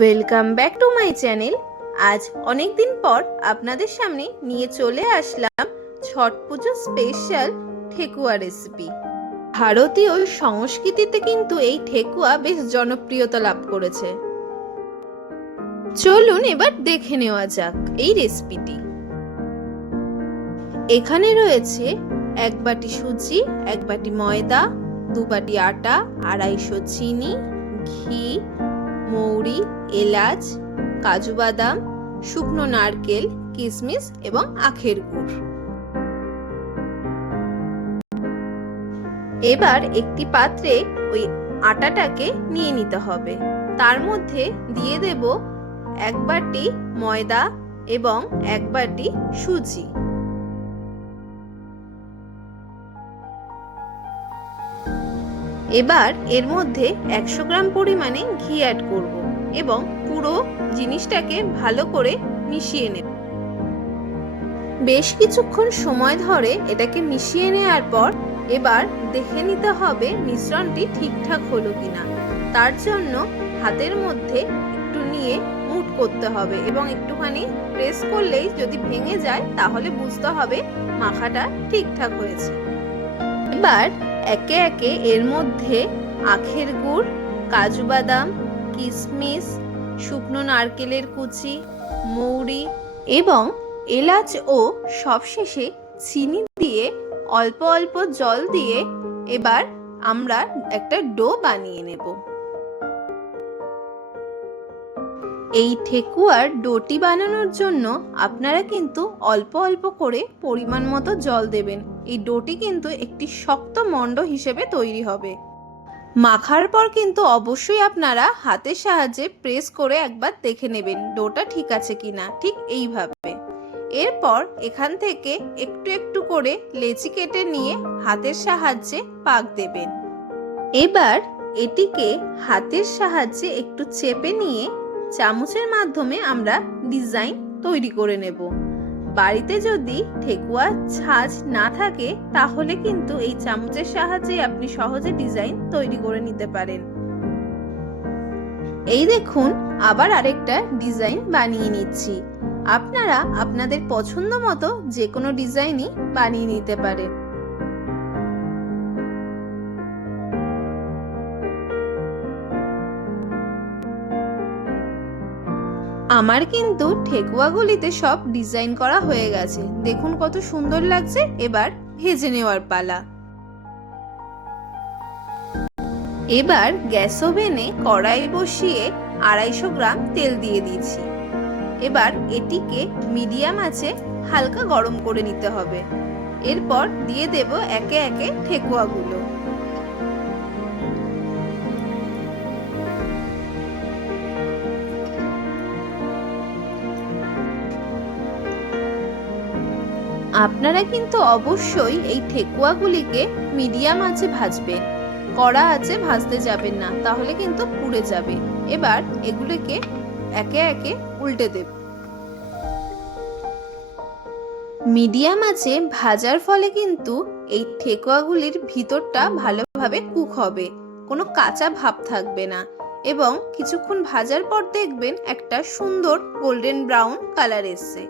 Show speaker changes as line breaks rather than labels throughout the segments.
Welcome back to my channel আজ অনেক দিন পর আপনাদের সামনে নিয়ে চলে আসলাম ছট পুজো স্পেশাল ঠেকুয়া রেসিপি ভারতীয় সংস্কৃতিতে কিন্তু এই ঠেকুয়া বেশ জনপ্রিয়তা লাভ করেছে। চলুন এবার দেখে নেওয়া যাক এই রেসিপিটি এখানে রয়েছে এক বাটি সুজি, এক বাটি ময়দা, দু বাটি আটা, আড়াইশো চিনি, ঘি মৌরি, এলাচ, কাজু বাদাম, শুকনো নারকেল কিশমিশ এবং আখের গুড়। এবার একটি পাত্রে ওই আটাটাকে নিয়ে নিতে হবে। তার মধ্যে দিয়ে দেব এক বাটি ময়দা এবং এক বাটি সুজি। এবার এর মধ্যে একশো গ্রাম পরিমাণে ঘি অ্যাড করব এবং পুরো জিনিসটাকে ভালো করে মিশিয়ে নেব। বেশ কিছুক্ষণ সময় ধরে এটাকে মিশিয়ে নেওয়ার পর এবার দেখে নিতে হবে মিশ্রণটি ঠিকঠাক হলো কিনা। তার জন্য হাতের মধ্যে একটু নিয়ে মুট করতে হবে এবং একটুখানি প্রেস করলেই যদি ভেঙে যায় তাহলে বুঝতে হবে মাখাটা ঠিকঠাক হয়েছে। এবার একে একে এর মধ্যে আখের গুড়, কাজু বাদাম কিশমিশ শুকনো নারকেলের কুচি, মৌরি এবং এলাচ ও সবশেষে চিনি দিয়ে অল্প অল্প জল দিয়ে এবার আমরা একটা ডো বানিয়ে নেব। এই ঠেকুয়ার ডোটি বানানোর জন্য আপনারা কিন্তু অল্প অল্প করে পরিমাণ মতো জল দেবেন। এই ডোটি কিন্তু একটি শক্ত মণ্ড হিসেবে তৈরি হবে। মাখার পর কিন্তু অবশ্যই আপনারা হাতের সাহায্যে প্রেস করে একবার দেখে নেবেন ডোটা ঠিক আছে কিনা। ঠিক এইভাবে। এরপর এখান থেকে একটু একটু করে লেচি কেটে নিয়ে হাতের সাহায্যে পাক দেবেন। এবার এটিকে হাতের সাহায্যে একটু চেপে নিয়ে চামচের মাধ্যমে আমরা ডিজাইন তৈরি করে নেব। বাড়িতে যদি ঠেকুয়া ছাঁচ না থাকে, তাহলে কিন্তু এই চামচের সাহায্যে আপনি সহজে ডিজাইন তৈরি করে নিতে পারেন। এই দেখুন, আবার আরেকটা ডিজাইন বানিয়ে নিচ্ছি। আপনারা আপনাদের পছন্দ মতো যে কোনো ডিজাইনই বানিয়ে নিতে পারেন। আমার কিন্তু ঠেকুয়াগুলিতে সব ডিজাইন করা হয়ে গেছে। দেখুন কত সুন্দর লাগছে। এবার ভেজে নেওয়ার পালা। এবার গ্যাস ওভেনে কড়াই বসিয়ে আড়াইশো গ্রাম তেল দিয়ে দিয়েছি এবার এটিকে মিডিয়াম আছে হালকা গরম করে নিতে হবে। এরপর দিয়ে দেব একে একে ঠেকুয়াগুলো। আপনারা কিন্তু অবশ্যই এই ঠেকুয়াগুলিকে মিডিয়াম আঁচে ভাজবেন। কড়া আছে ভাজতে যাবেন না, তাহলে কিন্তু পুড়ে যাবে। এবার এগুলোকে একে একে উল্টে দেব। মিডিয়াম আছে ভাজার ফলে কিন্তু এই ঠেকুয়াগুলির ভিতরটা ভালোভাবে কুক হবে, কোনো কাঁচা ভাব থাকবে না এবং কিছুক্ষণ ভাজার পর দেখবেন একটা সুন্দর গোল্ডেন ব্রাউন কালার এসছে।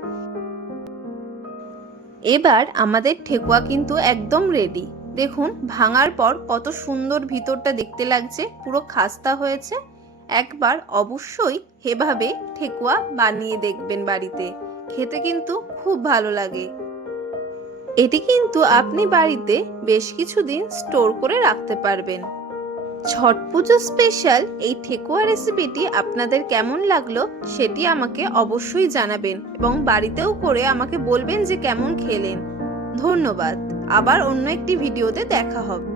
এবার আমাদের ঠেকুয়া কিন্তু একদম রেডি দেখুন, ভাঙার পর কত সুন্দর ভিতরটা দেখতে লাগছে, পুরো খাস্তা হয়েছে। একবার অবশ্যই এভাবে ঠেকুয়া বানিয়ে দেখবেন বাড়িতে। খেতে কিন্তু খুব ভালো লাগে। এটি কিন্তু আপনি বাড়িতে বেশ কিছুদিন স্টোর করে রাখতে পারবেন। ছট পুজো স্পেশাল এই ঠেকুয়া রেসিপিটি আপনাদের কেমন লাগল সেটি আমাকে অবশ্যই জানাবেন এবং বাড়িতেও করে আমাকে বলবেন যে কেমন খেলেন। ধন্যবাদ। আবার অন্য একটি ভিডিওতে দেখা হবে।